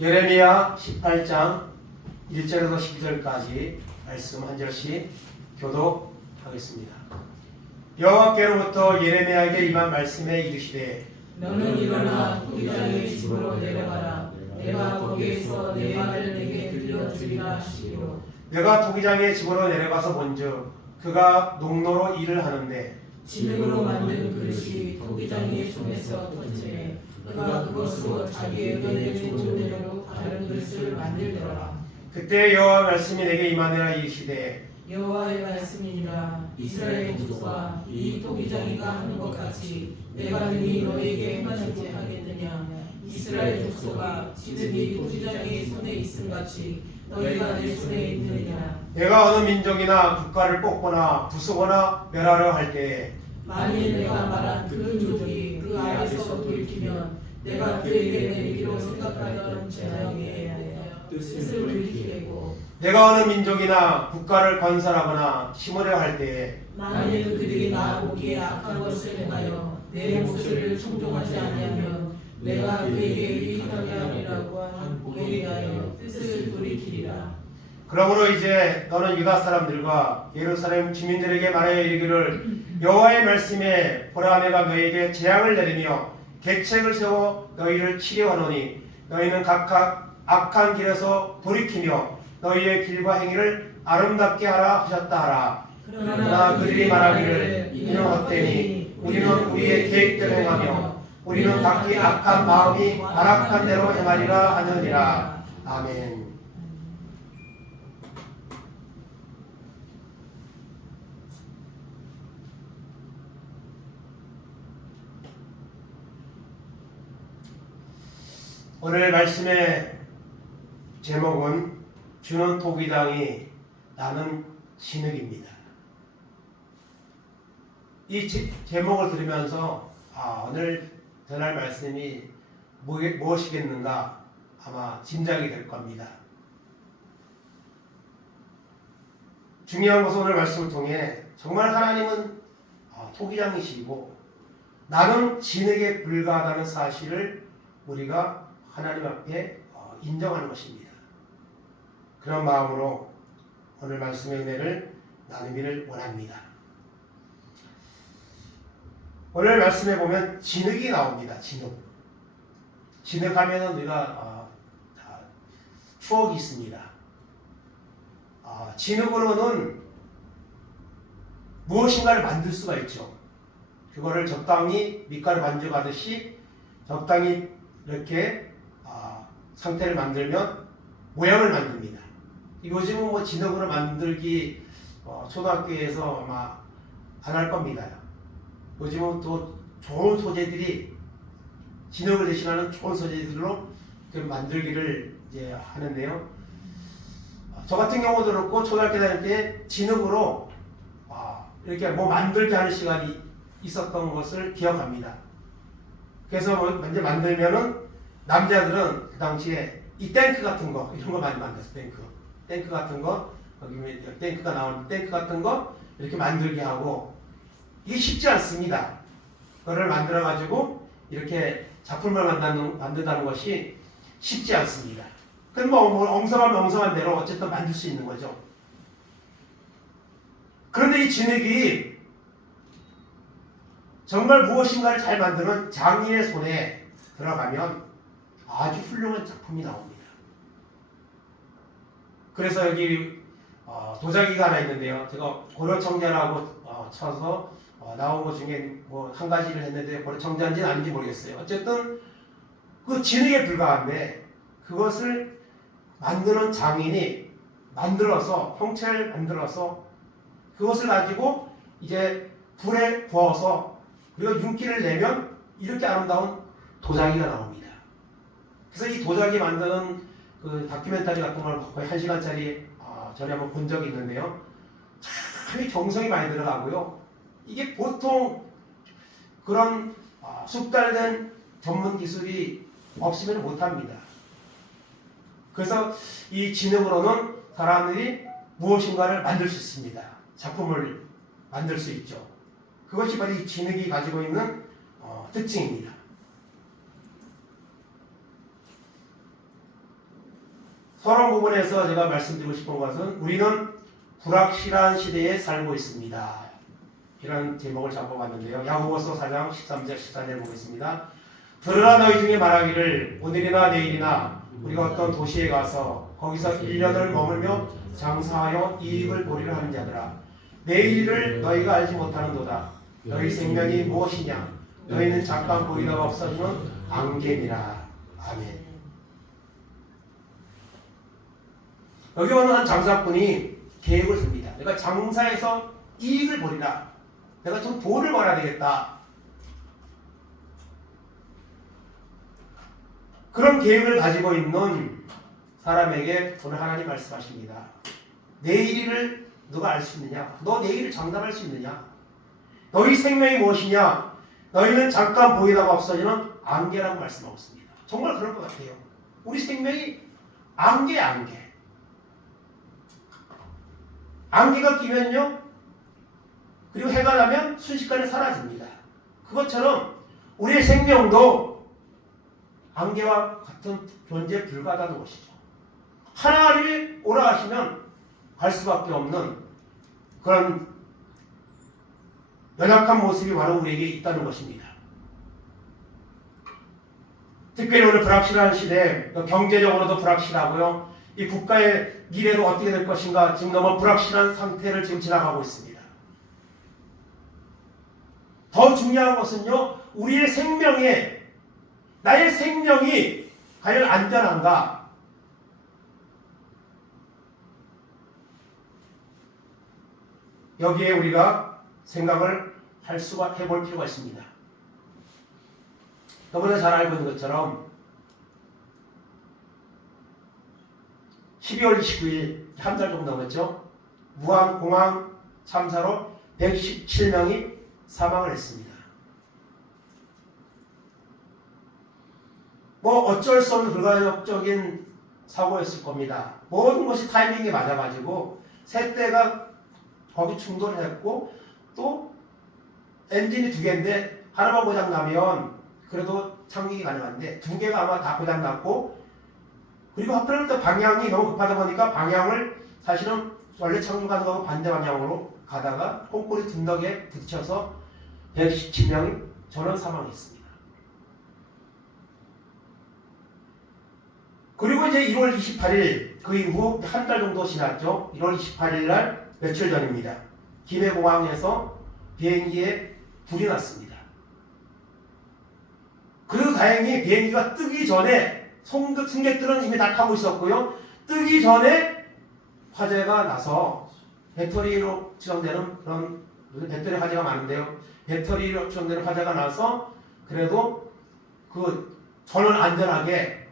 예레미야 18장 1절에서 12절까지 말씀 한 절씩 교독하겠습니다. 여호와께로부터 예레미야에게 임한 말씀에 이르시되 너는 일어나 토기장의 집으로 내려가라. 내가 거기에서 내 말을 내게 들려주리라 하시기로. 내가 토기장의 집으로 내려가서 본즉 그가 농로로 일을 하는데 진흙으로 만든 그릇이 토기장의 손에서 터지매 그가 그것으로 자기의 의견에 좋은 대로 다른 그릇을 만들더라. 그때 여호와 말씀이 내게 임하니라 이르시되 여호와의 말씀이니라. 이스라엘 족속아, 이 토기장이가 하는 것 같이 내가 능히 너에게 행하지 못하겠느냐. 이스라엘 족속아, 진흙이 토기장의 손에 있음 같이 너희가 내 손에 있느냐. 내가 어느 민족이나 국가를 뽑거나 부수거나 멸하려 할 때에 만일 내가 말한 그 민족이 그 아래서 돌이키면 내가 그에게 내리기로 생각하던 재앙의 뜻을 돌이키고, 내가 어느 민족이나 국가를 건설하거나 심으려 할 때에 만일 그들이 나 보기에 악한 것을 행하여 내 목소리를 청종하지 아니하면 내가 그에게 유익하게 하리라고 한 복에 대하여 뜻을 돌이키리라. 그러므로 이제 너는 유다 사람들과 예루살렘 주민들에게 말하여 이르기를 여호와의 말씀에 보라 내가 너희에게 재앙을 내리며 계책을 세워 너희를 치려하노니 너희는 각각 악한 길에서 돌이키며 너희의 길과 행위를 아름답게 하라 하셨다 하라. 그러나 그들이 말하기를 이는 헛되니 우리는 우리의 계획대로 행하며 우리는 각기 악한 마음이 안악한 대로 행하리라 하느니라. 아멘. 오늘 말씀의 제목은 주는 토기장이 나는 진흙입니다. 이 제목을 들으면서 오늘 전할 말씀이 무엇이겠는가 아마 짐작이 될 겁니다. 중요한 것은 오늘 말씀을 통해 정말 하나님은 토기장이시고 나는 진흙에 불과하다는 사실을 우리가 하나님 앞에 인정하는 것입니다. 그런 마음으로 오늘 말씀의 은혜를 나누기를 원합니다. 오늘 말씀에 보면 진흙이 나옵니다. 진흙 하면은 우리가 추억이 있습니다. 진흙으로는 무엇인가를 만들 수가 있죠. 그거를 적당히 밑가루 반죽하듯이 적당히 이렇게 상태를 만들면 모양을 만듭니다. 요즘은 뭐 진흙으로 만들기 초등학교에서 아마 안 할 겁니다. 요즘은 또 좋은 소재들이 진흙을 대신하는 좋은 소재들로 만들기를 이제 하는데요. 저 같은 경우도 그렇고 초등학교 다닐 때 진흙으로 이렇게 뭐 만들게 하는 시간이 있었던 것을 기억합니다. 그래서 먼저 만들면은 남자들은 그 당시에 이 탱크 같은 거 이런 거 많이 만들었어요. 탱크 같은 거 거기 탱크가 나오는 탱크 같은 거 이렇게 만들게 하고 이게 쉽지 않습니다. 그거를 만들어 가지고 이렇게 작품을 만든다는 것이 쉽지 않습니다. 그럼 뭐 엉성한 대로 어쨌든 만들 수 있는 거죠. 그런데 이 진흙이 정말 무엇인가를 잘 만드는 장인의 손에 들어가면 아주 훌륭한 작품이 나옵니다. 그래서 여기 도자기가 하나 있는데요. 제가 고려청자라고 쳐서 나온 것 중에 뭐 한 가지를 했는데 고려청자인지는 아닌지 모르겠어요. 어쨌든 그 진흙에 불과한데 그것을 만드는 장인이 만들어서 형체를 만들어서 그것을 가지고 이제 불에 구워서 그리고 윤기를 내면 이렇게 아름다운 도자기가 나옵니다. 그래서 이 도자기 만드는 그 다큐멘터리 같은 걸 거의 1시간짜리 전에 한번 본 적이 있는데요. 참 정성이 많이 들어가고요. 이게 보통 그런 숙달된 전문 기술이 없으면 못합니다. 그래서 이 진흙으로는 사람들이 무엇인가를 만들 수 있습니다. 작품을 만들 수 있죠. 그것이 바로 이 진흙이 가지고 있는 특징입니다. 서론 부분에서 제가 말씀드리고 싶은 것은 우리는 불확실한 시대에 살고 있습니다. 이런 제목을 잡고 봤는데요. 야고보서 4장 13절 14절 보겠습니다. 들으라 너희 중에 말하기를 오늘이나 내일이나 우리가 어떤 도시에 가서 거기서 1년을 머물며 장사하여 이익을 보리라 하는 자들아 내일을 너희가 알지 못하는도다. 너희 생명이 무엇이냐 너희는 잠깐 보이다가 없어지는 안개니라. 아멘. 여기 오는 한 장사꾼이 계획을 줍니다. 내가 장사해서 이익을 보리라. 내가 좀 돈을 벌어야 되겠다. 그런 계획을 가지고 있는 사람에게 오늘 하나님 말씀하십니다. 내일을 누가 알 수 있느냐? 너 내일을 장담할 수 있느냐? 너희 생명이 무엇이냐? 너희는 잠깐 보이다가 없어지는 안개라고 말씀하고 있습니다. 정말 그럴 것 같아요. 우리 생명이 안개야, 안개. 안개가 끼면요, 그리고 해가 나면 순식간에 사라집니다. 그것처럼 우리의 생명도 안개와 같은 존재에 불과하다는 것이죠. 하나님이 오라 하시면 갈 수밖에 없는 그런 연약한 모습이 바로 우리에게 있다는 것입니다. 특별히 오늘 불확실한 시대에 경제적으로도 불확실하고요. 이 국가의 미래도 어떻게 될 것인가 지금 너무 불확실한 상태를 지금 지나가고 있습니다. 더 중요한 것은요. 우리의 생명에 나의 생명이 과연 안전한가? 여기에 우리가 생각을 해볼 필요가 있습니다. 너무나 잘 알고 있는 것처럼 12월 29일 한 달 정도 넘었죠. 무한 공항 참사로 117명이 사망을 했습니다. 뭐 어쩔 수 없는 불가역적인 사고였을 겁니다. 모든 것이 타이밍이 맞아가지고 세 대가 거기 충돌을 했고 또 엔진이 두 개인데 하나만 고장 나면 그래도 착륙이 가능한데 두 개가 아마 다 고장 났고 그리고 하필이면 방향이 너무 급하다 보니까 방향을 사실은 원래 착륙하는 거하고 반대 방향으로 가다가 콘크리트 둔덕에 부딪혀서 117명이 전원 사망했습니다. 그리고 이제 1월 28일 그 이후 한 달 정도 지났죠. 1월 28일 날 며칠 전입니다. 김해공항에서 비행기에 불이 났습니다. 그리고 다행히 비행기가 뜨기 전에 승객들은 이미 다 타고 있었고요. 뜨기 전에 화재가 나서 배터리로 추정되는 그런 배터리 화재가 많은데요. 배터리로 추정되는 화재가 나서 그래도 그 전원 안전하게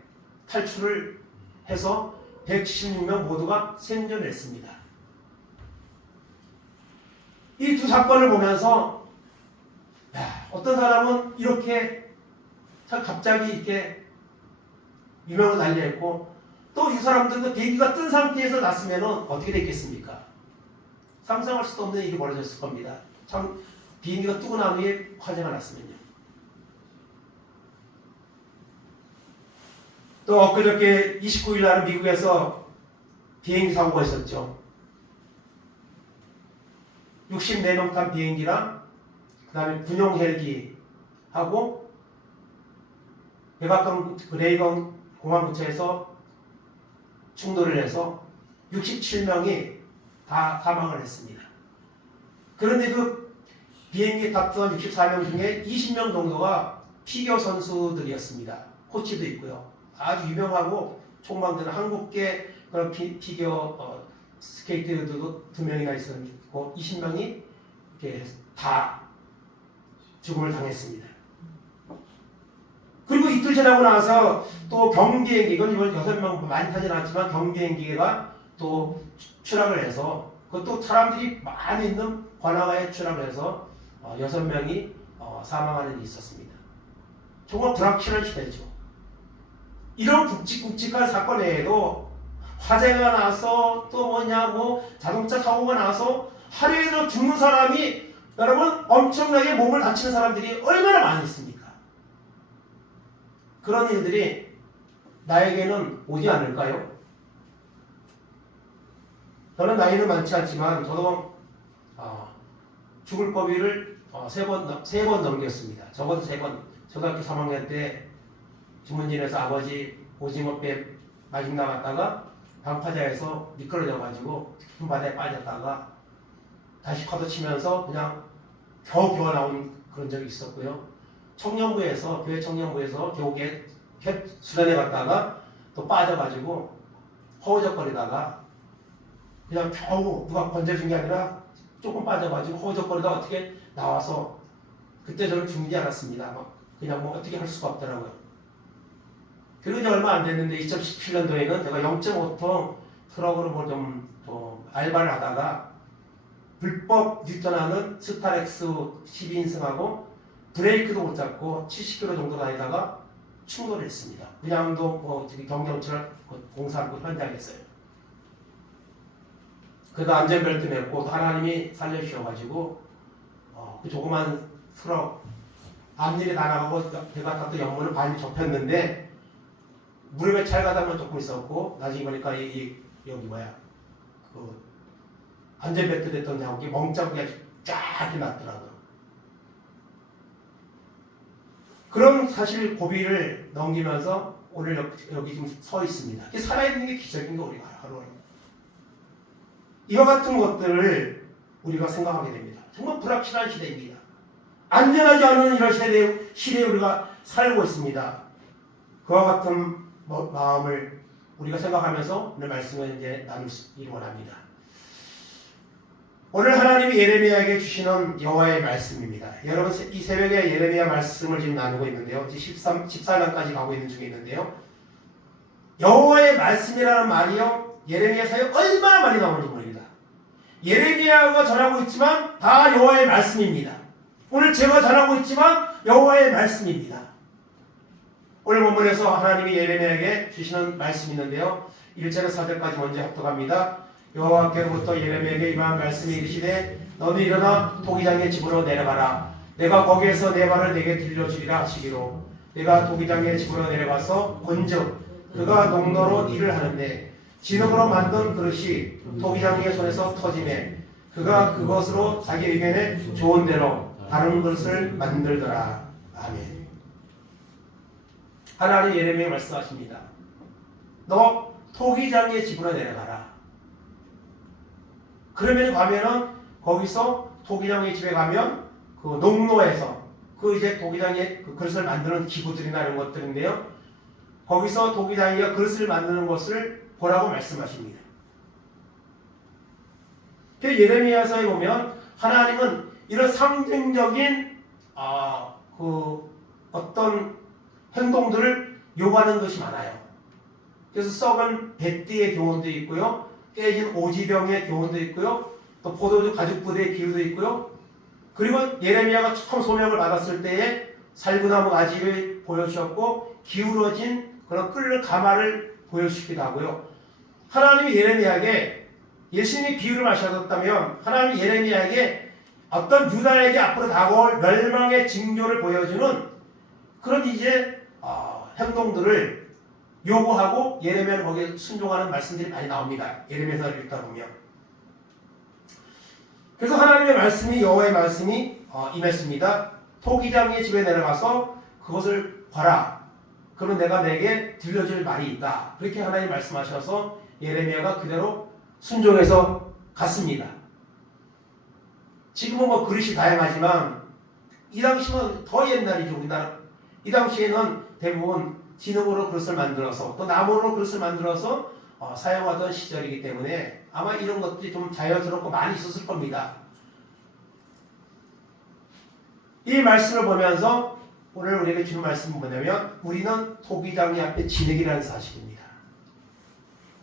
탈출을 해서 176명 모두가 생존을 했습니다. 이 두 사건을 보면서 어떤 사람은 이렇게 참 갑자기 이렇게 유명을 달리했고 또 이 사람들도 비행기가 뜬 상태에서 났으면 어떻게 됐겠습니까? 상상할 수도 없는 일이 벌어졌을 겁니다. 참 비행기가 뜨고 난 후에 화재가 났으면요. 또 엊그저께 29일 날은 미국에서 비행기 사고가 있었죠. 64명 탄 비행기랑 그 다음에 군용 헬기하고 백악관 레이건 공항 근처에서 충돌을 해서 67명이 다 사망을 했습니다. 그런데 그 비행기에 탔던 64명 중에 20명 정도가 피겨 선수들이었습니다. 코치도 있고요. 아주 유명하고 촉망되는 한국계 그런 피겨 스케이트들도 2명이나 있었고 20명이 이렇게 다 죽음을 당했습니다. 그리고 이틀 지나고 나서 또 경비행기, 이건 6명 많이 타진 않았지만 경비행기가 또 추락을 해서 그것도 사람들이 많이 있는 관화가에 추락을 해서 6명이 사망하는 일이 있었습니다. 정말 불확실한 시대죠. 이런 굵직굵직한 사건 외에도 화재가 나서 또 뭐냐고 자동차 사고가 나서 하루에도 죽는 사람이 여러분 엄청나게 몸을 다치는 사람들이 얼마나 많이 있습니까? 그런 일들이 나에게는 오지 않을까요? 저는 나이는 많지 않지만 저도 죽을 고비를 세 번 넘겼습니다. 적어도 3번. 초등학교 3학년 때 주문진에서 아버지 오징어배 마중 나갔다가 방파제에서 미끄러져가지고 깊은 바다에 빠졌다가 다시 걷어치면서 그냥 겨우 나온 그런 적이 있었고요. 청년부에서 교회 청년부에서 겨우에 수련회 갔다가 또 빠져가지고 허우적거리다가 그냥 겨우 누가 건져준 게 아니라 조금 빠져가지고 허우적거리다가 어떻게 나와서 그때 저는 죽지 않았습니다. 그냥 어떻게 할 수가 없더라고요. 그러니 얼마 안 됐는데 2017년도에는 제가 0.5톤 트럭으로 좀 알바를 하다가 불법 유턴하는 스타렉스 12인승하고 브레이크도 못 잡고 70km 정도 다니다가 충돌을 했습니다. 분양도 경경철 공사하고 현장에서요. 그래도 안전벨트 맸고 하나님이 살려주셔가지고 그 조그만 트럭 앞일이 다 나가고 배가 탔던 연문을 반이 접혔는데 무릎에 찰가닥만 조금 있었고 나중에 보니까 여기 그 안전벨트 됐던 자국이 멍자국이 쫙 이렇게 났더라고요. 그런 사실 고비를 넘기면서 오늘 여기 지금 서 있습니다. 이게 살아있는 게 기적인 거 우리가 하루하루. 이와 같은 것들을 우리가 생각하게 됩니다. 정말 불확실한 시대입니다. 안전하지 않은 이런 시대에 우리가 살고 있습니다. 그와 같은 마음을 우리가 생각하면서 오늘 말씀을 이제 나누기 원합니다. 오늘 하나님이 예레미야에게 주시는 여호와의 말씀입니다. 여러분 이 새벽에 예레미야 말씀을 지금 나누고 있는데요. 14장까지 가고 있는 중에 있는데요. 여호와의 말씀이라는 말이요. 예레미야서에 얼마나 많이 나오는지 모릅니다. 예레미야가 전하고 있지만 다 여호와의 말씀입니다. 오늘 제가 전하고 있지만 여호와의 말씀입니다. 오늘 본문에서 하나님이 예레미야에게 주시는 말씀이 있는데요. 1절에서 4절까지 먼저 합독합니다. 여호와께로부터 예레미야에게 임한 말씀이 이르시되 너는 일어나 토기장의 집으로 내려가라. 내가 거기에서 내 말을 내게 들려주리라 하시기로 내가 토기장의 집으로 내려가서 본즉 그가 농로로 일을 하는데 진흙으로 만든 그릇이 토기장의 손에서 터지매 그가 그것으로 자기 의견에 좋은 대로 다른 그릇을 만들더라. 아멘. 하나님 예레미야 말씀하십니다. 너 토기장의 집으로 내려가라. 그러면 가면은 거기서 토기장의 집에 가면 그 농로에서 그 이제 토기장의 그 그릇을 만드는 기구들이나 이런 것들인데요. 거기서 토기장이가 그릇을 만드는 것을 보라고 말씀하십니다. 예레미야서에 보면 하나님은 이런 상징적인 그 어떤 행동들을 요구하는 것이 많아요. 그래서 썩은 배띠의 교훈도 있고요. 깨진 오지병의 교훈도 있고요. 또 포도주 가죽 부대의 비유도 있고요. 그리고 예레미야가 처음 소명을 받았을 때에 살구나무 가지를 보여주셨고 기울어진 그런 끓는 가마를 보여주시기도 하고요. 하나님이 예레미야에게 예수님이 비유를 마셨다면 하나님이 예레미야에게 어떤 유다에게 앞으로 다가올 멸망의 징조를 보여주는 그런 이제 행동들을 요구하고 예레미야는 거기에 순종하는 말씀들이 많이 나옵니다. 예레미야서를 읽다 보면. 그래서 하나님의 말씀이 여호와의 말씀이 임했습니다. 토기장의 집에 내려가서 그것을 봐라. 그러면 내가 내게 들려줄 말이 있다. 그렇게 하나님 말씀하셔서 예레미야가 그대로 순종해서 갔습니다. 지금은 그릇이 다양하지만 이 당시는 더 옛날이죠. 우리나라. 이 당시에는 대부분 진흙으로 그릇을 만들어서 또 나무로 그릇을 만들어서 사용하던 시절이기 때문에 아마 이런 것들이 좀 자연스럽고 많이 있었을 겁니다. 이 말씀을 보면서 오늘 우리에게 주는 말씀은 뭐냐면 우리는 토기장이 앞에 진흙이라는 사실입니다.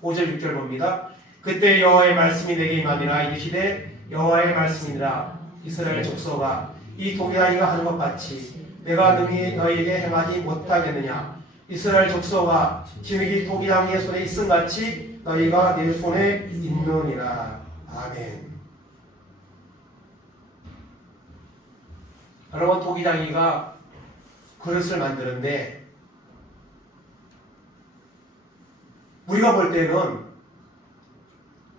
5절 6절 봅니다. 그때 여호와의 말씀이 내게 임하니라 이르시되 여호와의 말씀이니라 이스라엘 족속아 이 토기장이가 하는 것 같이 내가 능히 너희에게 행하지 못하겠느냐. 이스라엘 족속아 진흙이 토기장이의 손에 있음같이 너희가 내 손에 있느니라. 아멘. 여러분 토기장이가 그릇을 만드는데 우리가 볼 때는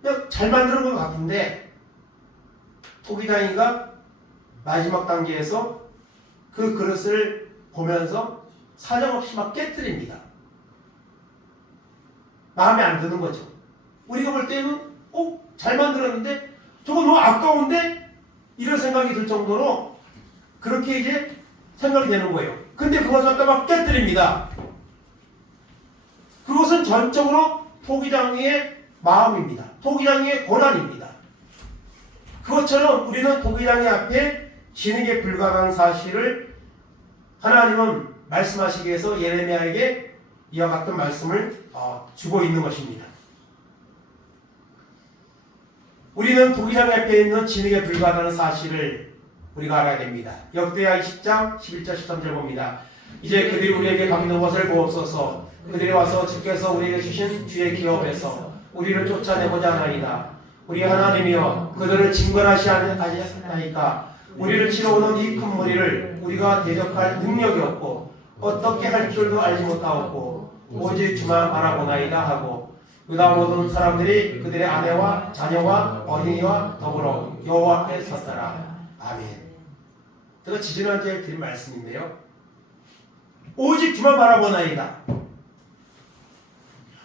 그냥 잘 만드는 것 같은데 토기장이가 마지막 단계에서 그 그릇을 보면서 사정없이 막 깨뜨립니다. 마음에 안 드는 거죠. 우리가 볼 때는 잘 만들었는데 저거 너무 아까운데? 이런 생각이 들 정도로 그렇게 이제 생각이 되는 거예요. 근데 그것을 갖다 막 깨뜨립니다. 그것은 전적으로 토기장이의 마음입니다. 토기장이의 고난입니다. 그것처럼 우리는 토기장이 앞에 진흙에 불과한 사실을 하나님은 말씀하시기 위해서 예레미야에게 이와 같은 말씀을 주고 있는 것입니다. 우리는 토기장 앞에 있는 진흙에 불과하다는 사실을 우리가 알아야 됩니다. 역대하 20장 11절 13절 봅니다. 이제 그들이 우리에게 갚는 것을 보옵소서. 그들이 와서 주께서 우리에게 주신 주의 기업에서 우리를 쫓아내고자 하나이다. 우리 하나님이여 그들을 징벌하시 아니하니까 우리를 치러 오는 이 큰 무리를 우리가 대적할 능력이 없고 어떻게 할 줄도 알지 못하옵고 오직 주만 바라보나이다 하고 유다 모든 사람들이 그들의 아내와 자녀와 어린이와 더불어 여호와 앞에 섰더라. 아멘. 제가 지지난주에 드린 말씀인데요. 오직 주만 바라보나이다.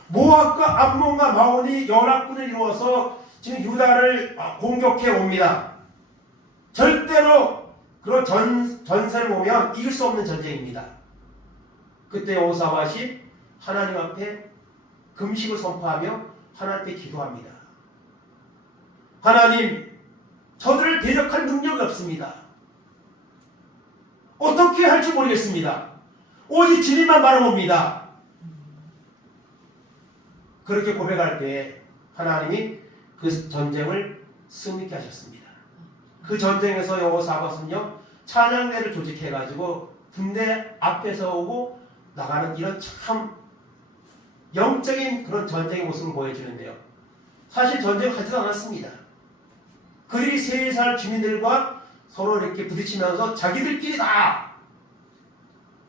모압과 암몬과 마온이 연합군을 이루어서 지금 유다를 공격해 옵니다. 절대로 그런 전세를 보면 이길 수 없는 전쟁입니다. 그때 여호사밧이 하나님 앞에 금식을 선포하며 하나님께 기도합니다. 하나님, 저들을 대적할 능력이 없습니다. 어떻게 할지 모르겠습니다. 오직 주님만 바라봅니다. 그렇게 고백할 때 하나님이 그 전쟁을 승리케 하셨습니다. 그 전쟁에서 여호사밧은요 찬양대를 조직해가지고 군대 앞에 서고 나가는 이런 참 영적인 그런 전쟁의 모습을 보여주는데요. 사실 전쟁을 하지도 않았습니다. 그들이 세살 주민들과 서로 이렇게 부딪히면서 자기들끼리 다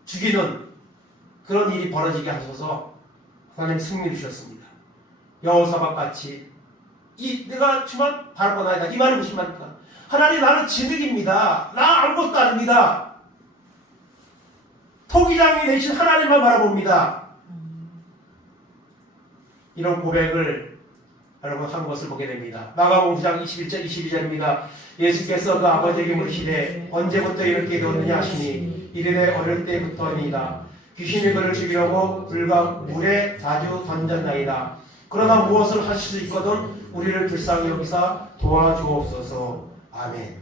죽이는 그런 일이 벌어지게 하셔서 하나님 승리를 주셨습니다. 여호사밧 같이 내가 주만 바라보나이다. 이 말은 무슨 말입니까? 하나님, 나는 진흙입니다. 나 아무것도 아닙니다. 토기장이 되신 하나님만 바라봅니다. 이런 고백을 여러분 한 것을 보게 됩니다. 마가복음 9장 21절 22절입니다. 예수께서 그 아버지에게 물으시되 언제부터 이렇게 되었느냐 하시니 이르되 어릴 때부터니이다. 귀신이 그를 죽이려고 불과 물에 자주 던졌나이다. 그러나 무엇을 하실 수 있거든 우리를 불쌍히 여기사 도와주옵소서. 아멘.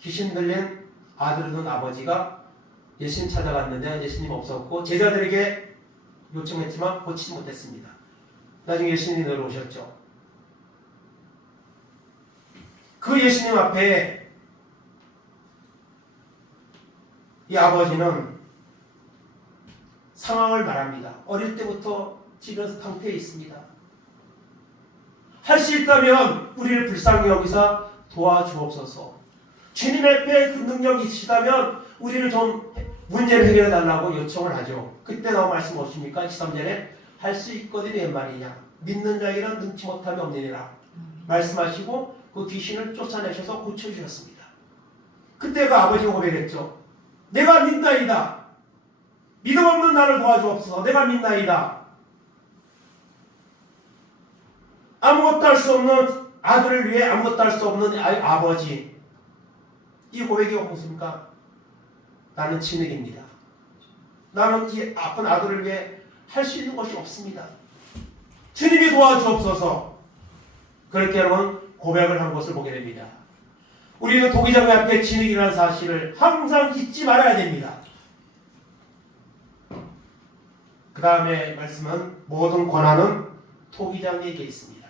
귀신 들린 아들은 아버지가 예수님 찾아갔는데 예수님 없었고 제자들에게 요청했지만 고치지 못했습니다. 나중에 예수님이 내려오셨죠. 그 예수님 앞에 이 아버지는 상황을 말합니다. 어릴 때부터 집에서 방패에 있습니다. 할 수 있다면 우리를 불쌍히 여기서 도와주옵소서. 주님 앞에 그 능력이 있으시다면 우리를 좀 문제를 해결해 달라고 요청을 하죠. 그때 나온 말씀 무엇입니까? 13절에 할 수 있거든 웬 말이냐. 믿는 자에게는 능치 못함이 없느니라 말씀하시고 그 귀신을 쫓아내셔서 고쳐주셨습니다. 그때 그 아버지가 고백했죠. 내가 믿나이다. 믿음 없는 나를 도와주옵소서. 내가 믿나이다. 아무것도 할 수 없는 아들을 위해 아무것도 할 수 없는 아버지. 이 고백이 무엇입니까? 나는 진흙입니다. 나는 이 아픈 아들을 위해 할 수 있는 것이 없습니다. 주님이 도와주옵소서. 그렇게 여러분 고백을 한 것을 보게 됩니다. 우리는 토기장 앞에 진흙이라는 사실을 항상 잊지 말아야 됩니다. 그 다음에 말씀은 모든 권한은 토기장에게 있습니다.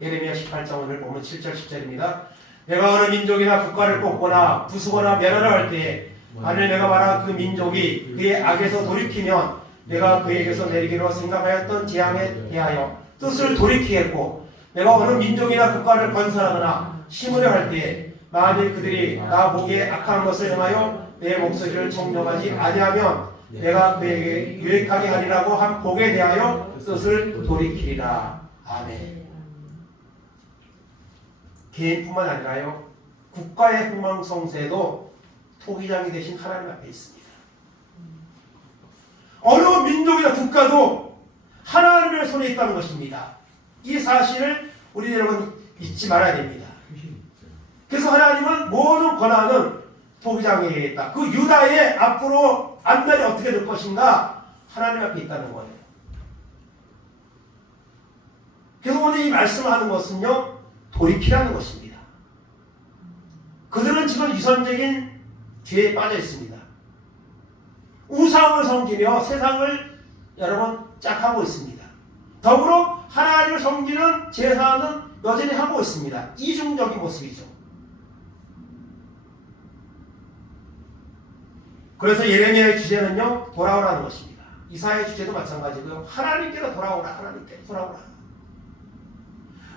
예레미야 18장을 보면 7절 10절입니다. 내가 어느 민족이나 국가를 뽑거나 부수거나 멸하라 할 때에 만일 내가 말한 그 민족이 그의 악에서 돌이키면 내가 그에게서 내리기로 생각하였던 재앙에 대하여 뜻을 돌이키겠고 내가 어느 민족이나 국가를 건설하거나 심으려 할 때에 만일 그들이 나 보기에 악한 것을 행하여 내 목소리를 청종하지 아니하면 내가 그에게 유익하게 하리라고 한 복에 대하여 뜻을 돌이키리라. 아멘. 개인뿐만 아니라요, 국가의 흥망성쇠도 토기장이 되신 하나님 앞에 있습니다. 어느 민족이나 국가도 하나님의 손에 있다는 것입니다. 이 사실을 우리 여러분 잊지 말아야 됩니다. 그래서 하나님은 모든 권한은 토기장에게 있다. 그 유다의 앞으로 앞날이 어떻게 될 것인가 하나님 앞에 있다는 거예요. 그래서 오늘 이 말씀을 하는 것은요, 돌이키라는 것입니다. 그들은 지금 유선적인 죄에 빠져 있습니다. 우상을 섬기며 세상을 여러분 짝하고 있습니다. 더불어 하나님을 섬기는 제사는 여전히 하고 있습니다. 이중적인 모습이죠. 그래서 예레미야의 주제는요, 돌아오라는 것입니다. 이사야의 주제도 마찬가지고요. 하나님께로 돌아오라, 하나님께로 돌아오라.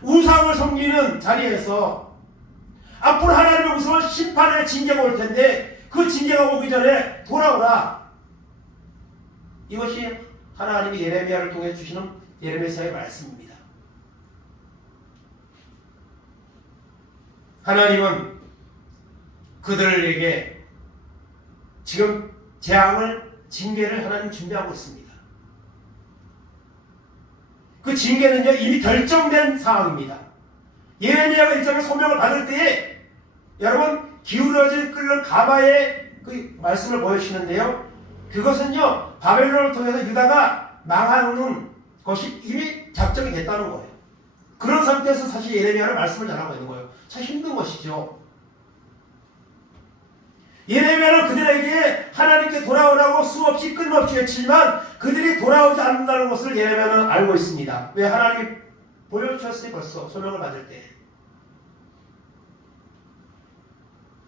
우상을 섬기는 자리에서 앞으로 하나님의 무서운 심판의 징계가 올 텐데 그 징계가 오기 전에 돌아오라. 이것이 하나님이 예레미야를 통해 주시는 예레미야의 말씀입니다. 하나님은 그들에게 지금 재앙을, 징계를 하나님 준비하고 있습니다. 그 징계는요, 이미 결정된 상황입니다. 예레미야가 일정의 소명을 받을 때에 여러분 기울어진 끓는 가마의 그 말씀을 보여주시는데요, 그것은요 바벨론을 통해서 유다가 망하는 것이 이미 작정이 됐다는 거예요. 그런 상태에서 사실 예레미야는 말씀을 전하고 있는 거예요. 참 힘든 것이죠. 예레미야는 그들에게 하나님께 돌아오라고 수없이 끊임없이 외치지만 그들이 돌아오지 않는다는 것을 예레미야는 알고 있습니다. 왜? 하나님이 보여주셨으니 벌써 소명을 받을 때.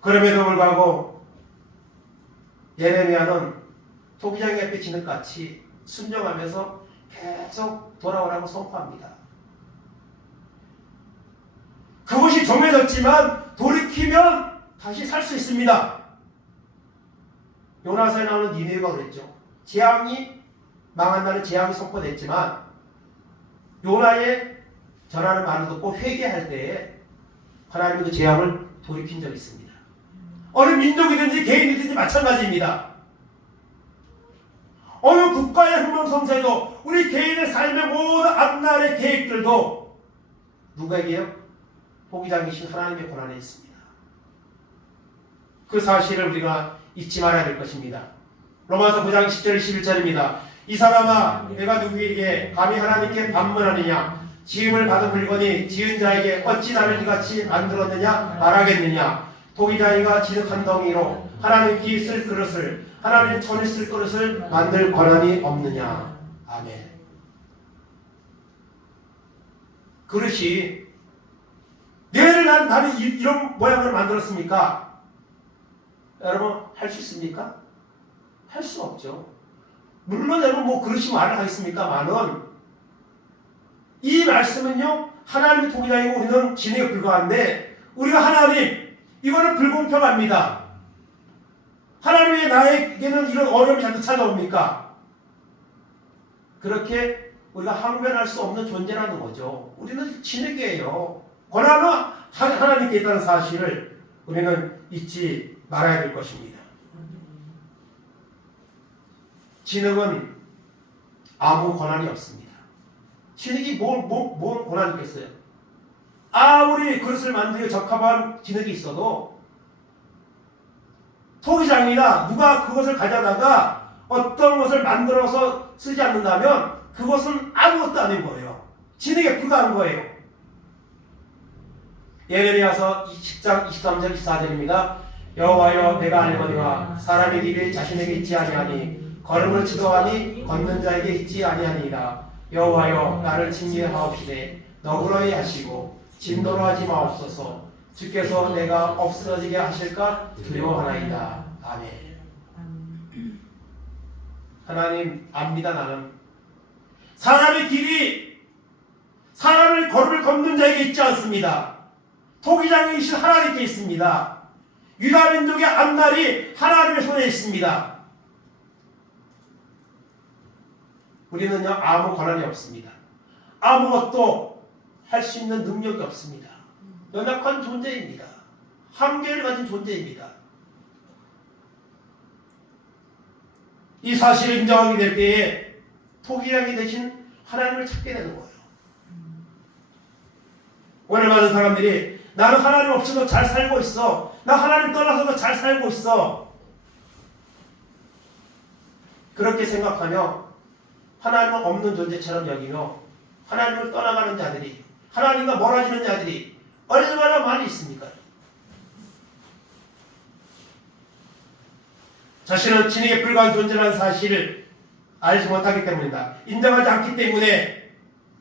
그럼에도 불구하고 예레미야는 토기장이 앞에 진흙같이 순종하면서 계속 돌아오라고 선포합니다. 그것이 정해졌지만 돌이키면 다시 살 수 있습니다. 요나서에 나오는 니느웨가 그랬죠. 재앙이 망한다는 재앙이 선포됐지만 요나의 전하는 말을 듣고 회개할 때에 하나님이 그 재앙을 돌이킨 적이 있습니다. 어느 민족이든지 개인이든지 마찬가지입니다. 어느 국가의 흥망성쇠도 우리 개인의 삶의 모든 앞날의 계획들도 누구에게요? 토기장이신 하나님의 권한에 있습니다. 그 사실을 우리가 잊지 말아야 될 것입니다. 로마서 9장 10절 11절입니다. 이 사람아, 내가 누구에게 감히 하나님께 반문하느냐? 지음을 받은 물건이 지은 자에게 어찌 나를 이같이 만들었느냐 말하겠느냐? 토기장이가 진흙한 덩이로 하나님께 쓸 그릇을, 하나님 천이 쓸 그릇을 만들 권한이 없느냐? 아멘. 그릇이 왜 나는 이런 모양을 만들었습니까? 여러분 할 수 있습니까? 할 수 없죠. 물론 여러분 뭐 그릇이 말을 하겠습니까만은 이 말씀은요, 하나님의 토기장이고 우리는 진흙에 불과한데 우리가 하나님, 이거는 불공평합니다. 하나님의 나에게는 이런 어려움이 자꾸 찾아옵니까? 그렇게 우리가 항변할 수 없는 존재라는 거죠. 우리는 진흙이에요. 권한은 하나님께 있다는 사실을 우리는 잊지 말아야 될 것입니다. 진흙은 아무 권한이 없습니다. 진흙이 뭔 권한이 있겠어요? 아무리 그릇을 만들기 적합한 진흙이 있어도 토기장이나 누가 그것을 가져다가 어떤 것을 만들어서 쓰지 않는다면 그것은 아무것도 아닌 거예요. 진흙에 불과한 거예요. 예레미야서 10장 23절 24절입니다. 여호와여, 내가 알거니와 사람의 길이 자신에게 있지 아니하니 걸음을 지도하니 걷는 자에게 있지 아니하니이다. 여호와여, 나를 징계하옵시되 너그러이 하시고 진노로 하지 마옵소서. 주께서 내가 없어지게 하실까 두려워하나이다. 아멘. 하나님 압니다. 나는 사람의 길이 사람의 걸음을 걷는 자에게 있지 않습니다. 토기장이신 하나님께 있습니다. 유다 민족의 앞날이 하나님의 손에 있습니다. 우리는요 아무 권한이 없습니다. 아무것도 할 수 있는 능력이 없습니다. 연약한 존재입니다. 한계를 가진 존재입니다. 이 사실을 인정하게 될 때에 토기장이 대신 하나님을 찾게 되는 거예요. 오늘 많은 사람들이 나는 하나님 없이도 잘 살고 있어. 나 하나님 떠나서도 잘 살고 있어. 그렇게 생각하며 하나님은 없는 존재처럼 여기며 하나님을 떠나가는 자들이, 하나님과 멀어지는 자들이 얼마나 많이 있습니까? 자신은 진에게 불과한 존재라는 사실을 알지 못하기 때문이다. 인정하지 않기 때문에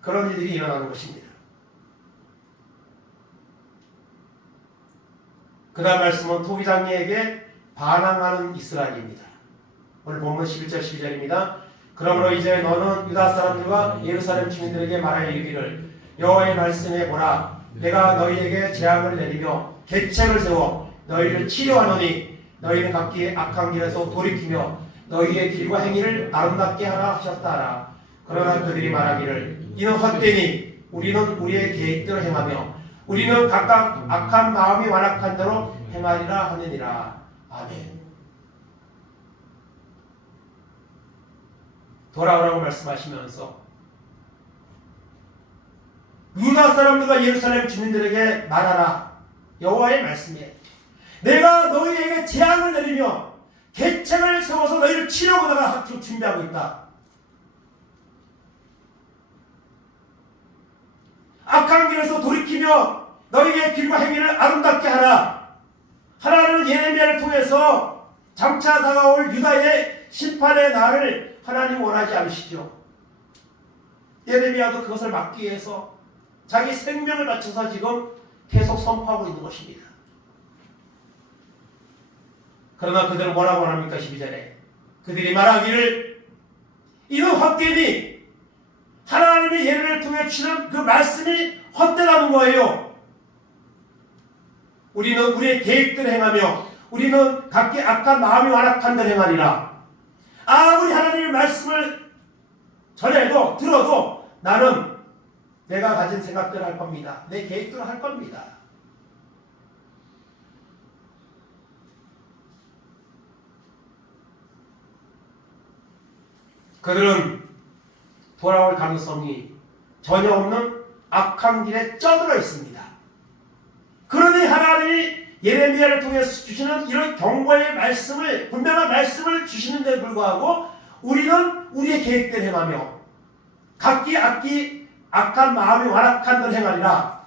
그런 일들이 일어나는 것입니다. 그 다음 말씀은 토기장이에게 반항하는 이스라엘입니다. 오늘 본문 11절 12절입니다. 그러므로 이제 너는 유다 사람들과 예루살렘 주민들에게 말하여 이르기를 여호와의 말씀에 보라, 내가 너희에게 재앙을 내리며 계책을 세워 너희를 치료하노니 너희는 각기 악한 길에서 돌이키며 너희의 길과 행위를 아름답게 하라 하셨다 하라. 그러나 그들이 말하기를 이는 헛되니 우리는 우리의 계획대로 행하며 우리는 각각 악한 마음이 완악한 대로 행하리라 하느니라. 아멘. 돌아오라고 말씀하시면서 유다 사람들과 예루살렘 주민들에게 말하라. 여호와의 말씀이에요. 내가 너희에게 재앙을 내리며 계책을 세워서 너희를 치려고 내가 준비하고 있다. 악한 길에서 돌이키며 너희의 길과 행위를 아름답게 하라. 하나님은 예레미야를 통해서 장차 다가올 유다의 심판의 날을 하나님 원하지 않으시죠. 예레미야도 그것을 막기 위해서 자기 생명을 바쳐서 지금 계속 선포하고 있는 것입니다. 그러나 그들은 뭐라고 합니까? 12절에 그들이 말하기를 이는 헛되니 하나님의 예를 통해 주시는 그 말씀이 헛되다는 거예요. 우리는 우리의 계획대로 행하며 우리는 각기 악한 마음이 완악한 대로 행하리라. 아무리 하나님의 말씀을 전해도 들어도 나는 내가 가진 생각대로 할 겁니다. 내 계획대로 할 겁니다. 그들은 돌아올 가능성이 전혀 없는 악한 길에 쩌들어 있습니다. 그러니 하나님이 예레미야를 통해서 주시는 이런 경고의 말씀을, 분명한 말씀을 주시는데 불구하고 우리는 우리의 계획대로 행하며 각기 악한 마음이 완악한 대로 행하리라.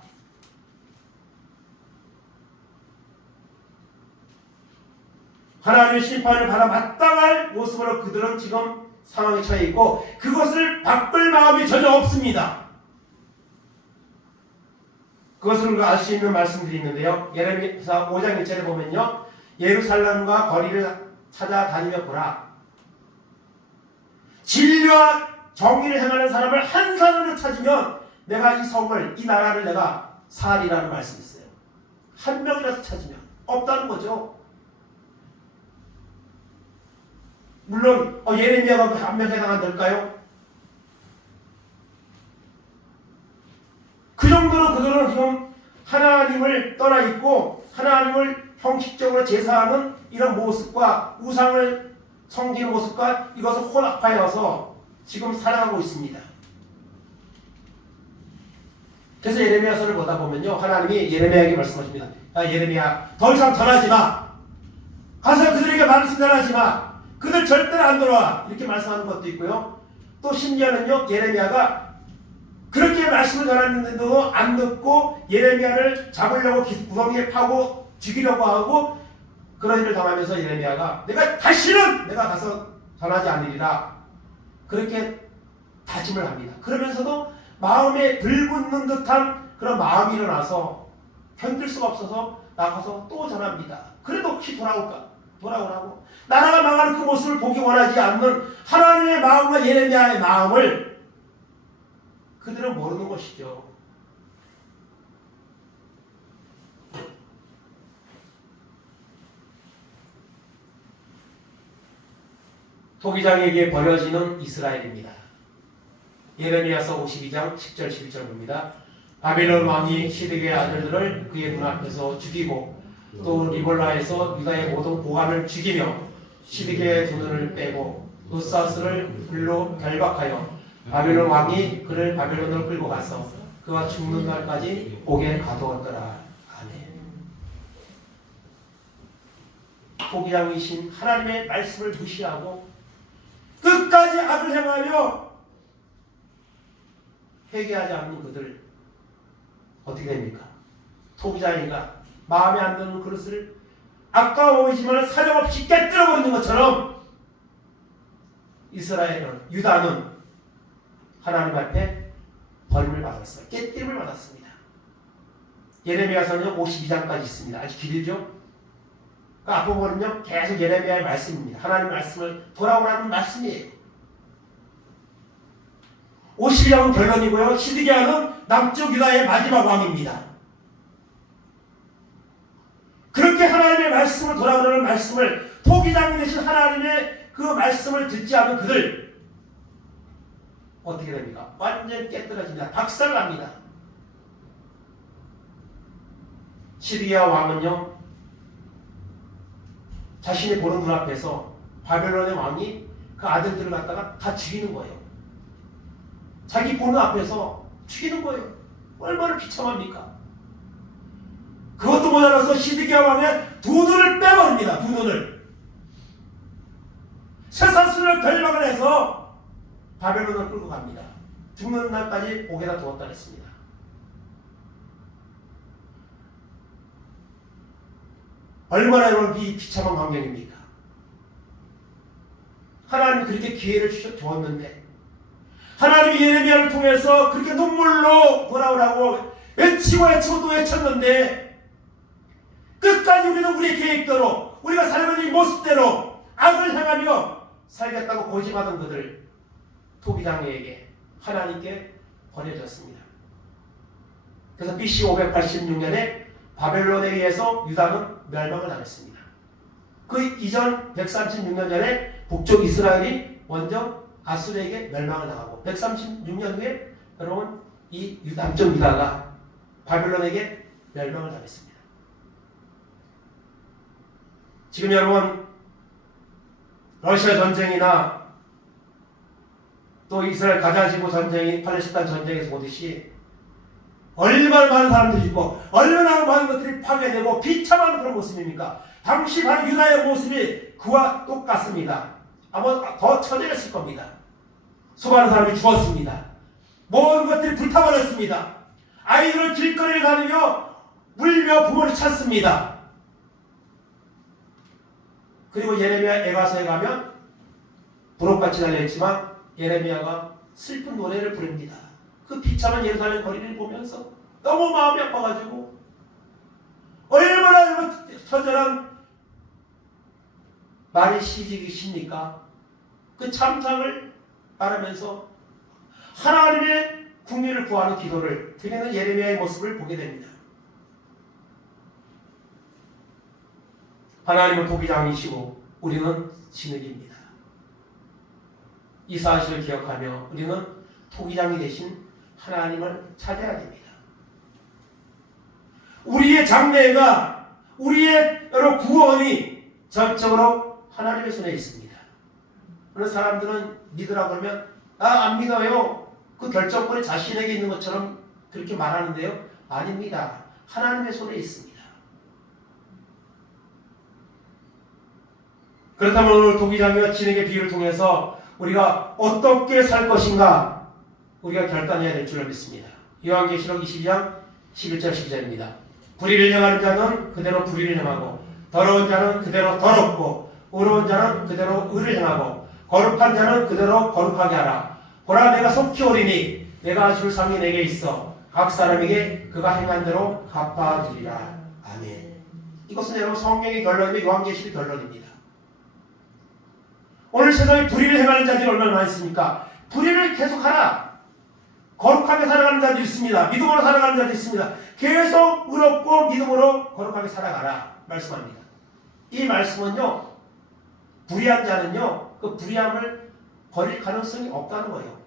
하나님의 심판을 받아 마땅할 모습으로 그들은 지금 상황에 처해 있고 그것을 바꿀 마음이 전혀 없습니다. 그것을 우리가 알 수 있는 말씀들이 있는데요. 예레미야 5장 1절에 보면요. 예루살렘과 거리를 찾아다니며 보라. 진리와 정의를 행하는 사람을 한 사람으로 찾으면 내가 이 성을, 이 나라를 내가 살리라는 말씀이 있어요. 한 명이라도 찾으면 없다는 거죠. 물론 예레미야가 한 명 해당 안 될까요? 그 정도로 그들은 지금 하나님을 떠나 있고 하나님을 형식적으로 제사하는 이런 모습과 우상을 섬기는 모습과 이것을 혼합하여서 지금 살아가고 있습니다. 그래서 예레미야서를 보다 보면요, 하나님이 예레미야에게 말씀하십니다. 야, 예레미야, 더 이상 전하지 마. 가서 그들에게 말씀 전하지 마. 그들 절대로 안 돌아와. 이렇게 말씀하는 것도 있고요. 또 심지어는요, 예레미야가 그렇게 말씀을 전했는데도 안 듣고 예레미야를 잡으려고 구덩이에 파고 죽이려고 하고 그런 일을 당하면서 예레미야가 내가 다시는 내가 가서 전하지 않으리라. 그렇게 다짐을 합니다. 그러면서도 마음에 들붙는 듯한 그런 마음이 일어나서 견딜 수가 없어서 나가서 또 전합니다. 그래도 혹시 돌아오라고. 나라가 망하는 그 모습을 보기 원하지 않는 하나님의 마음과 예레미야의 마음을 그들은 모르는 것이죠. 토기장에게 버려지는 이스라엘입니다. 예레미야서 52장 10절 11절 봅니다. 바벨론 왕이 시드기의 아들들을 그의 눈앞에서 죽이고 또 리볼라에서 유다의 모든 고관을 죽이며 시드기의 두 눈을 빼고 루사스를 불로 결박하여 바벨론 왕이 그를 바벨론으로 끌고 가서 그가 죽는 날까지 옥에 가두었더라. 아멘. 포기장이신 하나님의 말씀을 무시하고 끝까지 악을 행하며 회개하지 않는 그들 어떻게 됩니까? 토기장이가 마음에 안 드는 그릇을 아까워 보이지만 사정없이 깨뜨려 버리는 것처럼 이스라엘은, 유다는 하나님 앞에 벌을 받았어요. 깨뜨림을 받았습니다. 예레미야서는 52장까지 있습니다. 아주 길죠? 그 앞부분은요 계속 예레미야의 말씀입니다. 하나님 말씀을 돌아오라는 말씀이에요. 52장은 결론이고요. 시드기야는 남쪽 유다의 마지막 왕입니다. 그렇게 하나님의 말씀을 돌아오라는 말씀을 토기장이 되신 하나님의 그 말씀을 듣지 않은 그들 어떻게 됩니까? 완전 깨뜨려집니다. 박살납니다. 시드기야 왕은요 자신이 보는 눈앞에서 바벨론의 왕이 그 아들들을 갖다가 다 죽이는 거예요. 자기 보는 앞에서 죽이는 거예요. 얼마나 비참합니까? 그것도 모자라서 시드기야 왕의 두 눈을 빼버립니다. 두 눈을. 쇠사슬을 결박을 해서 바벨론을 끌고 갑니다. 죽는 날까지 옥에다 두었다 했습니다. 얼마나 여러분 비참한 환경입니까? 하나님이 그렇게 기회를 주었는데 하나님이 예레미야를 통해서 그렇게 눈물로 돌아오라고 외치고 또 외쳤는데 끝까지 우리는 우리의 계획대로 우리가 살아가는 이 모습대로 악을 향하며 살겠다고 고집하던 그들 토기장에게 하나님께 버려졌습니다. 그래서 BC 586년에 바벨론에 의해서 유다는 멸망을 당했습니다. 그 이전 136년 전에 북쪽 이스라엘이 먼저 아수르에게 멸망을 당하고 136년 후에 여러분 이 남쪽 유다가 바벨론에게 멸망을 당했습니다. 지금 여러분 러시아 전쟁이나 또 이스라엘 가자지구 전쟁이 팔레스타인 전쟁에서 보듯이 얼마나 많은 사람들이 있고 얼마나 많은 것들이 파괴되고 비참한 그런 모습입니까? 당시 바로 유다의 모습이 그와 똑같습니다. 아마 더 처절했을 겁니다. 수많은 사람이 죽었습니다. 모든 것들이 불타버렸습니다. 아이들은 길거리를 다니며 울며 부모를 찾습니다. 그리고 예레미야 에가서에 가면 부록같이 달려있지만 예레미야가 슬픈 노래를 부릅니다. 그 비참한 예루살렘 거리를 보면서 너무 마음이 아파가지고 얼마나 처절한 말이 시직이십니까? 그 참상을 바라면서 하나님의 국민을 구하는 기도를 드리는 예레미야의 모습을 보게 됩니다. 하나님은 토기장이시고 우리는 진흙입니다. 이 사실을 기억하며 우리는 토기장이 되신 하나님을 찾아야 됩니다. 우리의 장래가 우리의 여러 구원이 전적으로 하나님의 손에 있습니다. 그런 사람들은 믿으라고 하면 안 믿어요. 그 결정권이 자신에게 있는 것처럼 그렇게 말하는데요. 아닙니다. 하나님의 손에 있습니다. 그렇다면 오늘 토기장이와 진흙의 비유를 통해서 우리가 어떻게 살 것인가 우리가 결단해야 될 줄을 믿습니다. 요한계시록 22장 11절 12절입니다. 불의를 행하는 자는 그대로 불의를 행하고 더러운 자는 그대로 더럽고 의로운 자는 그대로 의를 행하고 거룩한 자는 그대로 거룩하게 하라. 보라 내가 속히 오리니 내가 줄 상이 내게 있어 각 사람에게 그가 행한 대로 갚아주리라. 아멘. 이것은 여러분 성경의 결론이며 요한계시록의 결론입니다. 오늘 세상에 불의를 행하는 자들이 얼마나 많이 있습니까? 불의를 계속하라. 거룩하게 살아가는 자도 있습니다. 믿음으로 살아가는 자도 있습니다. 계속 의롭고 믿음으로 거룩하게 살아가라 말씀합니다. 이 말씀은요 불의한 자는요 그 불의함을 버릴 가능성이 없다는 거예요.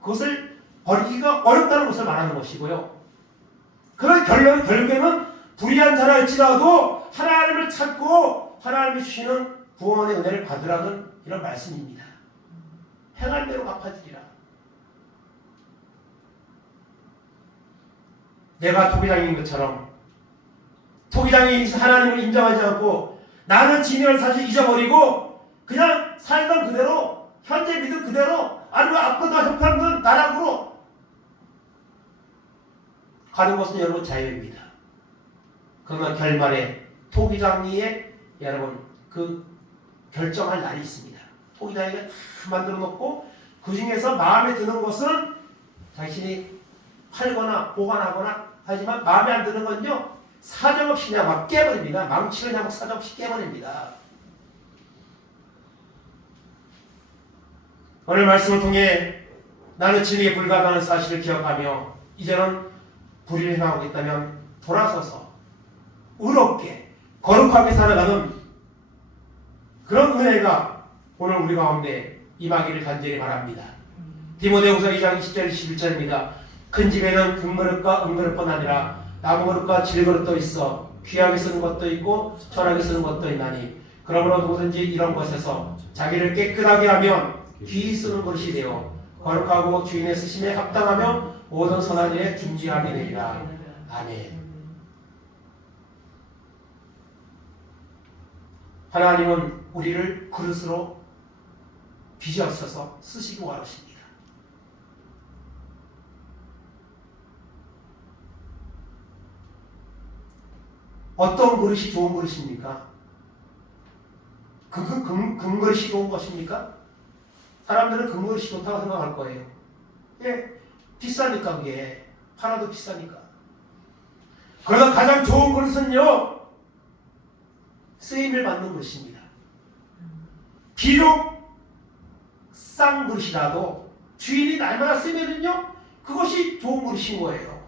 그것을 버리기가 어렵다는 것을 말하는 것이고요. 그런 결국에는 불의한 자랄지라도 하나님을 찾고 하나님이 주시는 구원의 은혜를 받으라는 이런 말씀입니다. 행할 대로 갚아주리라. 내가 토기장인 것처럼 토기장이 하나님을 인정하지 않고 나는 진리를 사실 잊어버리고 그냥 살던 그대로 현재 믿음 그대로 아니면 앞으로 더 형편없는 나락으로 가는 것은 여러분 자유입니다. 그러나 결말에 토기장이의 여러분 그 결정할 날이 있습니다. 토기장이가 다 만들어 놓고 그 중에서 마음에 드는 것은 자신이 팔거나 보관하거나 하지만 마음에 안 드는 건요 사정없이 그냥 막 깨버립니다. 망치를 그냥 사정없이 깨버립니다. 오늘 말씀을 통해 나는 진리에 불과하다는 사실을 기억하며 이제는 불의를 행하고 있다면 돌아서서 의롭게 거룩하게 살아가는 그런 은혜가 오늘 우리 가운데 임하기를 간절히 바랍니다. 디모데후서 2장 20절 21절입니다. 큰 집에는 금그릇과 은그릇뿐 아니라 나무그릇과 질그릇도 있어 귀하게 쓰는 것도 있고 천하게 쓰는 것도 있나니 그러므로 누구든지 이런 것에서 자기를 깨끗하게 하면 귀히 쓰는 것이 되어 거룩하고 주인의 쓰심에 합당하며 모든 선한 일에 준비하게 되리라. 아멘. 하나님은 우리를 그릇으로 빚으셔서 쓰시기 원하십니다. 어떤 그릇이 좋은 그릇입니까? 금그릇이 좋은 것입니까? 사람들은 금그릇이 좋다고 생각할 거예요. 예, 비싸니까 그게 팔아도 비싸니까. 그러나 가장 좋은 그릇은요 쓰임을 받는 그릇입니다. 비록 싼 그릇이라도 주인이 날마다 쓰면은요 그것이 좋은 그릇인 거예요.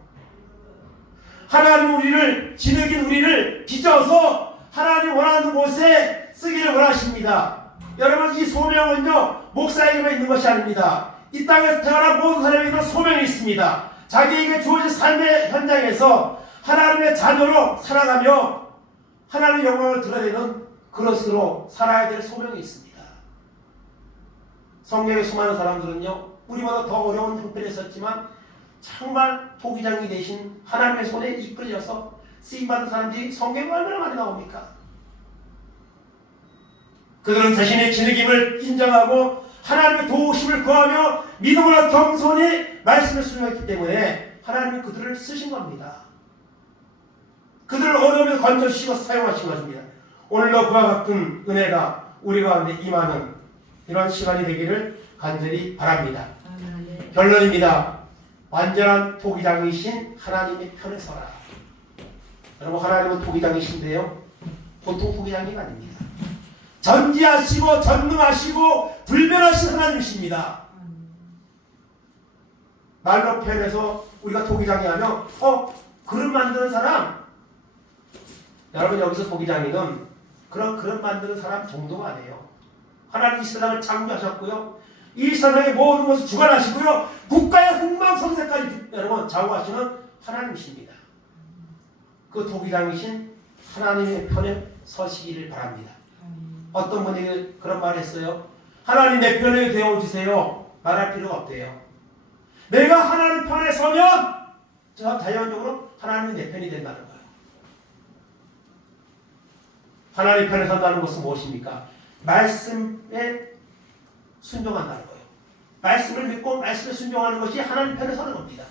하나님 우리를 지능인 우리를 빚어서 하나님 원하는 곳에 쓰기를 원하십니다. 여러분 이 소명은요 목사에게만 있는 것이 아닙니다. 이 땅에서 태어난 모든 사람에게도 소명이 있습니다. 자기에게 주어진 삶의 현장에서 하나님의 자녀로 살아가며 하나님의 영광을 드러내는 그릇으로 살아야 될 소명이 있습니다. 성경의 수많은 사람들은요 우리보다 더 어려운 형편에 있었지만 정말 토기장이 되신 하나님의 손에 이끌려서 쓰임받은 사람들이 성경에 얼마나 많이 나옵니까? 그들은 자신의 진흙임을 인정하고 하나님의 도우심을 구하며 믿음으로 겸손히 말씀을 순종했기 때문에 하나님이 그들을 쓰신 겁니다. 그들을 어려움에 건져주시고 사용하신 것입니다. 오늘도 그와 같은 은혜가 우리 가운데 임하는 이런 시간이 되기를 간절히 바랍니다. 결론입니다. 완전한 토기장이신 하나님의 편에 서라. 여러분 하나님은 토기장이신데요 보통 토기장이가 아닙니다. 전지하시고 전능하시고 불변하신 하나님이십니다. 말로 표현해서 우리가 토기장이 하면 그릇 만드는 사람, 여러분 여기서 토기장이는 그런 그릇 만드는 사람 정도가 아니에요. 하나님 이 세상을 창조하셨고요 이 세상의 모든 것을 주관하시고요 국가의 흥망성쇠까지 여러분 좌우하시는 하나님이십니다. 그 토기장이신 하나님의 편에 서시기를 바랍니다. 어떤 분이 그런 말을 했어요. 하나님 내 편에 되어주세요. 말할 필요가 없대요. 내가 하나님 편에 서면 저 자연적으로 하나님이 내 편이 된다는 거예요. 하나님 편에 선다는 것은 무엇입니까? 말씀에 순종한다는 거예요. 말씀을 믿고 말씀에 순종하는 것이 하나님 편에 서는 겁니다.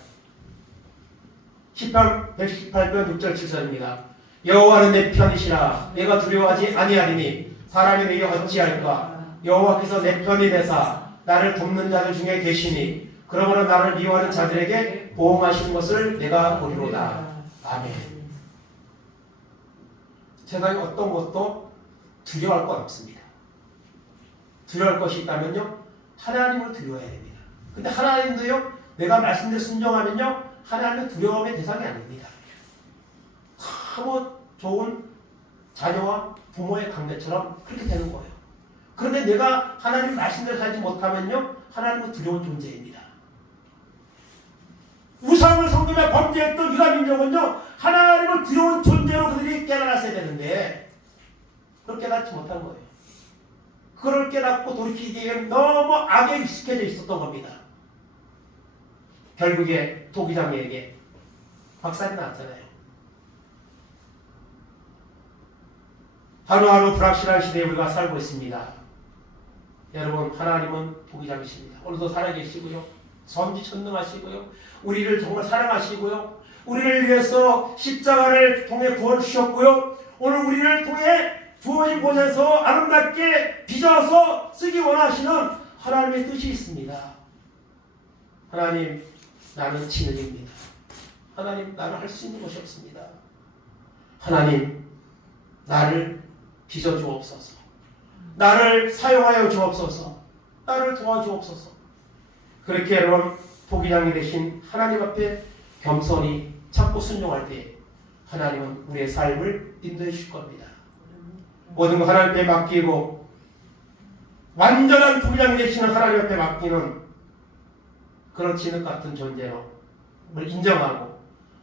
시편 118편 6절 7절입니다. 여호와는 내 편이시라 내가 두려워하지 아니하리니 사람이 내게 어찌할까? 여호와께서 내 편이 되사 나를 돕는 자들 중에 계시니 그러므로 나를 미워하는 자들에게 보응하시는 것을 내가 보리로다. 아멘. 세상에 어떤 것도 두려워할 것 없습니다. 두려워할 것이 있다면요 하나님을 두려워해야 됩니다. 근데 하나님도요 내가 말씀대로 순종하면요 하나님은 두려움의 대상이 아닙니다. 너무 좋은 자녀와 부모의 관계처럼 그렇게 되는 거예요. 그런데 내가 하나님 말씀대로 살지 못하면요 하나님은 두려운 존재입니다. 우상을 섬기며 범죄했던 유다 민족은요, 하나님을 두려운 존재로 그들이 깨달았어야 되는데 그걸 깨닫지 못한 거예요. 그걸 깨닫고 돌이키기에 너무 악에 익숙해져 있었던 겁니다. 결국에 토기장에게 박살이 났잖아요. 하루하루 불확실한 시대에 우리가 살고 있습니다. 여러분, 하나님은 토기장이십니다. 오늘도 살아계시고요, 선지천능하시고요, 우리를 정말 사랑하시고요, 우리를 위해서 십자가를 통해 구원을 주셨고요, 오늘 우리를 통해 부어진 곳에서 아름답게 빚어서 쓰기 원하시는 하나님의 뜻이 있습니다. 하나님, 나는 진흙입니다. 하나님, 나는 할 수 있는 것이 없습니다. 하나님, 나를 빚어주옵소서. 나를 사용하여 주옵소서. 나를 도와주옵소서. 그렇게 여러분, 토기장이 되신 하나님 앞에 겸손히 참고 순종할 때 하나님은 우리의 삶을 인도해 주실 겁니다. 모든 거 하나님 앞에 맡기고 완전한 토기장이 되시는 하나님 앞에 맡기는 그런 진흙 같은 존재로 인정하고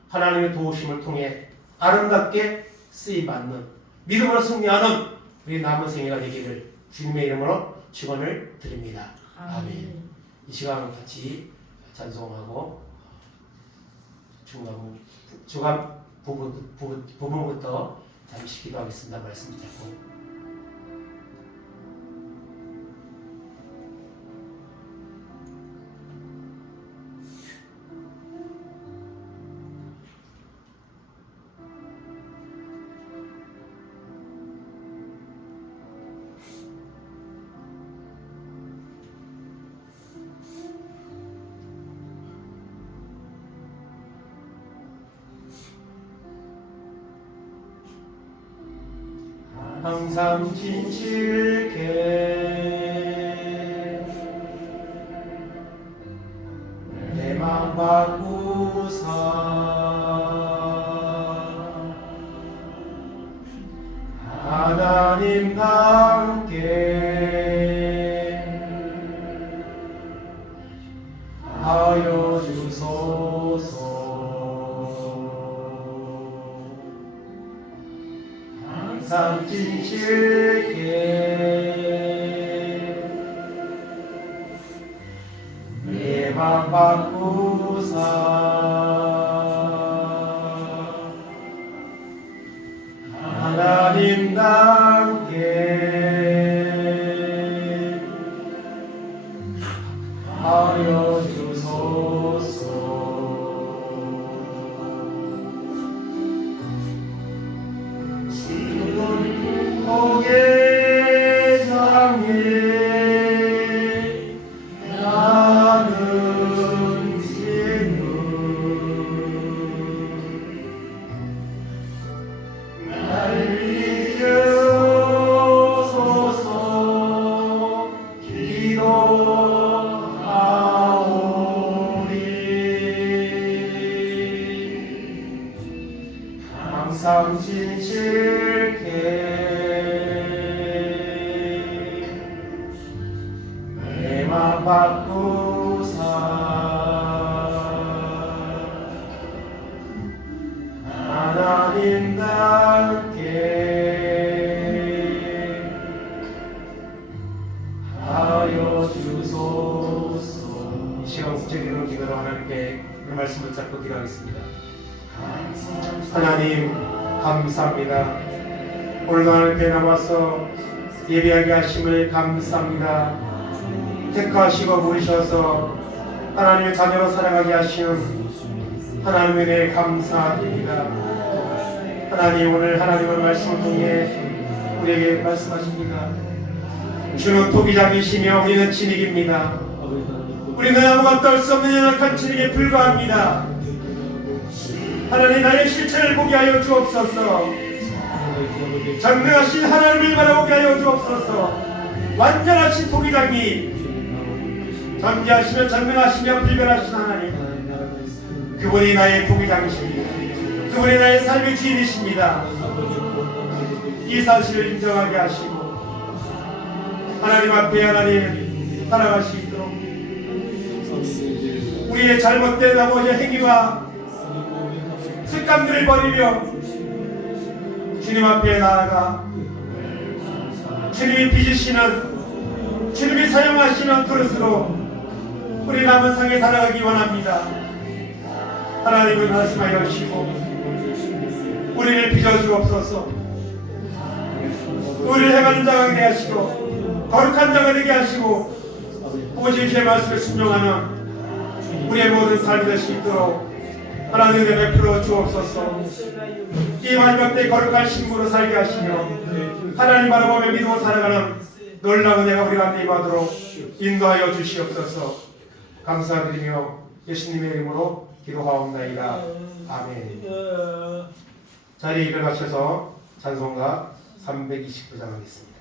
하나님의 도우심을 통해 아름답게 쓰임받는 믿음으로 승리하는 우리 남은 생애가 되기를 주님의 이름으로 축원을 드립니다. 아멘. 이 시간 같이 찬송하고 주간 부분부터 잠시 기도하겠습니다. 말씀 듣고. 항상 진실게 내 맘 바꾸사 하나님과 함께 하여 주소서. 항상 진실게 내 맘 바꾸사 하나님과 함께 하여 주소서. 토기장에 나는 진흙 날 빚으소서 기도하오리. 항상 진실게 내 맘 바꾸사 하나님과 함께 하여 주소서. 이 시간 국제기도 기도로 하나님께 그 말씀을 잡고 기도하겠습니다. 하나님, 감사합니다. 오늘도 하나님께 남아서 예배하게 하심을 감사합니다. 택하시고 부르셔서 하나님의 자녀로 살아가게 하시는 하나님의 은혜에 감사드립니다. 하나님, 오늘 하나님의 말씀을 통해 우리에게 말씀하십니다. 주는 토기장이시며 우리는 진흙입니다. 우리는 아무것도 할 수 없는 연약한 진흙에 불과합니다. 하나님, 나의 실체를 보게 하여 주옵소서. 전능하신 하나님을 바라보게 하여 주옵소서. 완전하신 토기장이 전지하시며 전능하시며 불변하신 하나님, 그분이 나의 토기장이십니다. 그분이 나의 삶의 주인이십니다. 이 사실을 인정하게 하시고 하나님 앞에 하나님 살아갈 수 있도록 우리의 잘못된 아버지의 행위와 습관들을 버리며 주님 앞에 나아가 주님이 빚으시는 주님이 사용하시는 그릇으로 우리 남은 생에 살아가기 원합니다. 하나님은 말씀하여 주시고 우리를 빚어주옵소서. 우리를 행하는 자가 되게 하시고 거룩한 자가 되게 하시고 오직 주의 말씀을 순종하는 우리의 모든 삶이 될 수 있도록 하나님의 베풀어 주옵소서. 이 마지막 때 거룩한 신부로 살게 하시며 하나님 바라보며 믿음으로 살아가는 놀라운 은혜가 우리 가운데 임하도록 인도하여 주시옵소서. 감사드리며 예수님의 이름으로 기도하옵나이다. 아멘. 자리에 일어나셔서 찬송가 329장 하겠습니다.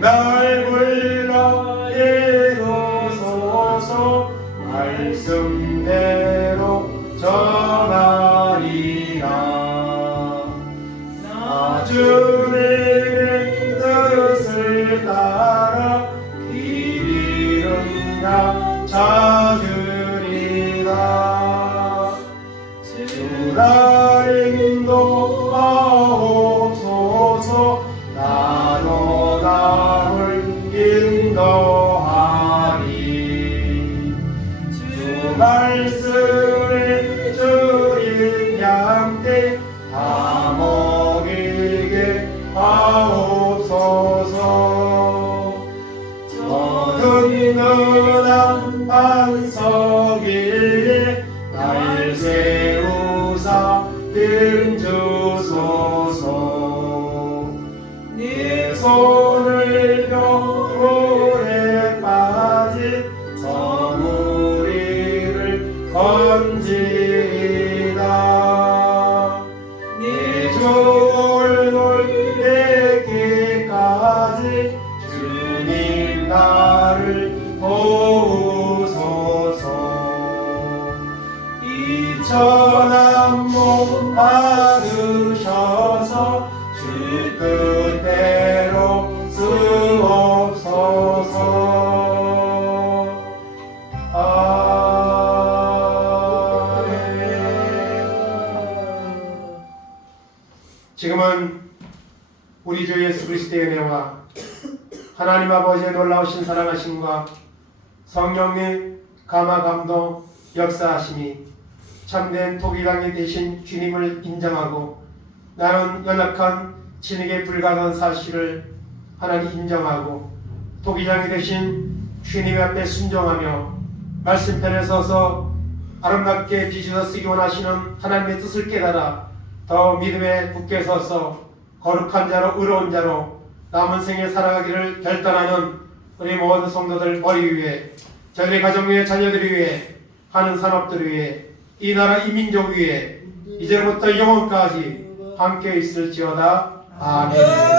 날 불러 이루소서. 말씀대로 전하리라. 나 주님의 뜻을 따라 길 잃은 양 찾으리라. 주를 인도하옵소서. 나도 남을 인도하리. 주 말씀을 주인 양떼 다 먹이게 하옵소서. 모든 은한 반석 위에 날 세우사 힘주소서. 네 손을 겨울에 빠진 저무리를 건지리라. 네 주올 이르기까지 주님 나를 도우소서. 이 천한 몸 받으셔서 주 뜻대로 쓰옵소서. 아멘. 지금은 우리 주 예수 그리스도의 은혜와 하나님 아버지의 놀라우신 사랑하심과 성령의 감화 감동 역사하심이 참된 토기당이 되신 주님을 인정하고 나는 연약한 진에게 불과한 사실을 하나님 인정하고 토기장이 되신 주님 앞에 순종하며 말씀편에 서서 아름답게 빚어서 쓰기 원하시는 하나님의 뜻을 깨달아 더 믿음에 굳게 서서 거룩한 자로 의로운 자로 남은 생에 살아가기를 결단하는 우리 모든 성도들 머리 위에 저희의 가정 위에 자녀들 위에 하는 산업들 위에 이 나라 이 민족 위에 이제부터 영원까지 함께 있을지어다. 아멘.